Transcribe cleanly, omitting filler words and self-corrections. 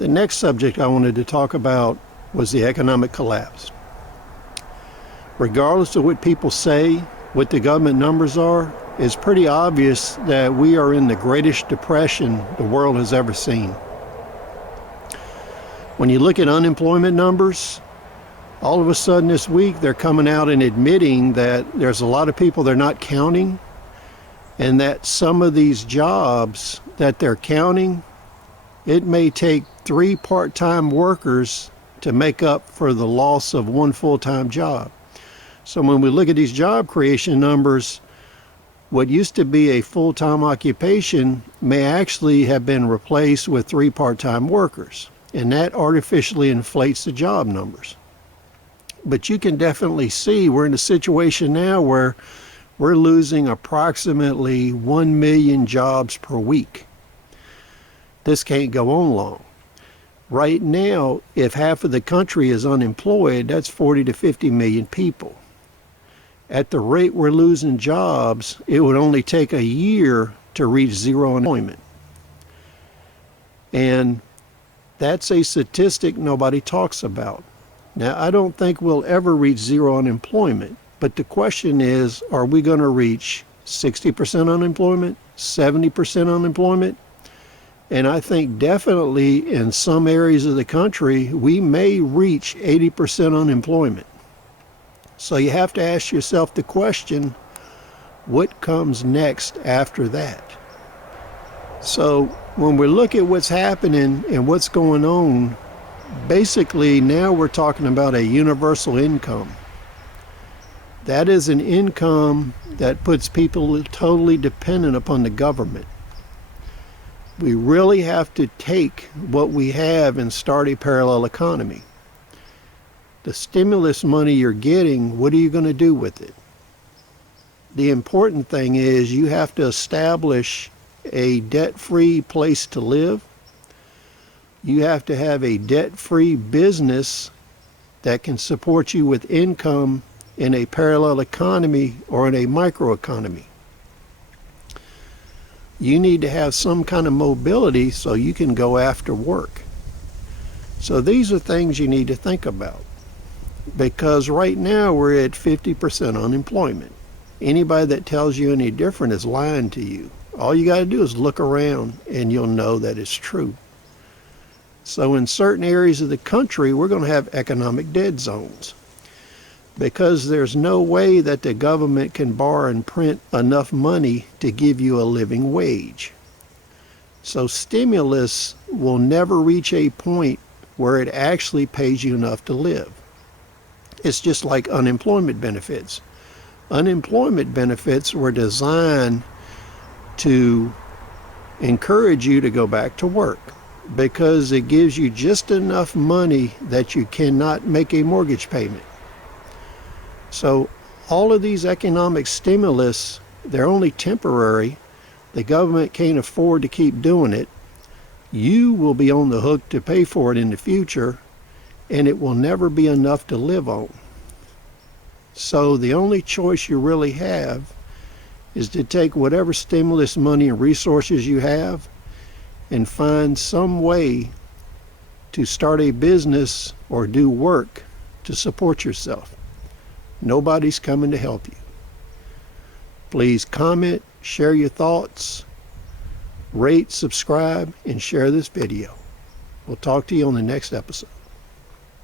The next subject I wanted to talk about was the economic collapse. Regardless of what people say, what the government numbers are, it's pretty obvious that we are in the greatest depression the world has ever seen. When you look at unemployment numbers, all of a sudden this week they're coming out and admitting that there's a lot of people they're not counting, and that some of these jobs that they're counting, it may take 3 part-time workers to make up for the loss of 1 full-time job. So when we look at these job creation numbers, what used to be a full-time occupation may actually have been replaced with 3 part-time workers, and that artificially inflates the job numbers. But you can definitely see we're in a situation now where we're losing approximately 1 million jobs per week. This can't go on long. Right now, if half of the country is unemployed, that's 40 to 50 million people. At the rate we're losing jobs, it would only take a year to reach zero unemployment. And that's a statistic nobody talks about. Now, I don't think we'll ever reach zero unemployment, but the question is, are we going to reach 60% unemployment, 70% unemployment? And I think definitely in some areas of the country, we may reach 80% unemployment. So you have to ask yourself the question, what comes next after that? So when we look at what's happening and what's going on, basically now we're talking about a universal income. That is an income that puts people totally dependent upon the government. We really have to take what we have and start a parallel economy. The stimulus money you're getting, what are you going to do with it? The important thing is you have to establish a debt-free place to live. You have to have a debt-free business that can support you with income in a parallel economy or in a microeconomy. You need to have some kind of mobility so you can go after work. So these are things you need to think about, because right now we're at 50% unemployment. Anybody that tells you any different is lying to you. All you got to do is look around and you'll know that it's true. So in certain areas of the country, we're going to have economic dead zones, because there's no way that the government can borrow and print enough money to give you a living wage. So stimulus will never reach a point where it actually pays you enough to live. It's just like unemployment benefits. Unemployment benefits were designed to encourage you to go back to work, because it gives you just enough money that you cannot make a mortgage payment. So all of these economic stimulus, they're only temporary. The government can't afford to keep doing it. You will be on the hook to pay for it in the future, and it will never be enough to live on. So the only choice you really have is to take whatever stimulus money and resources you have and find some way to start a business or do work to support yourself. Nobody's coming to help you. Please comment, share your thoughts, rate, subscribe, and share this video. We'll talk to you on the next episode.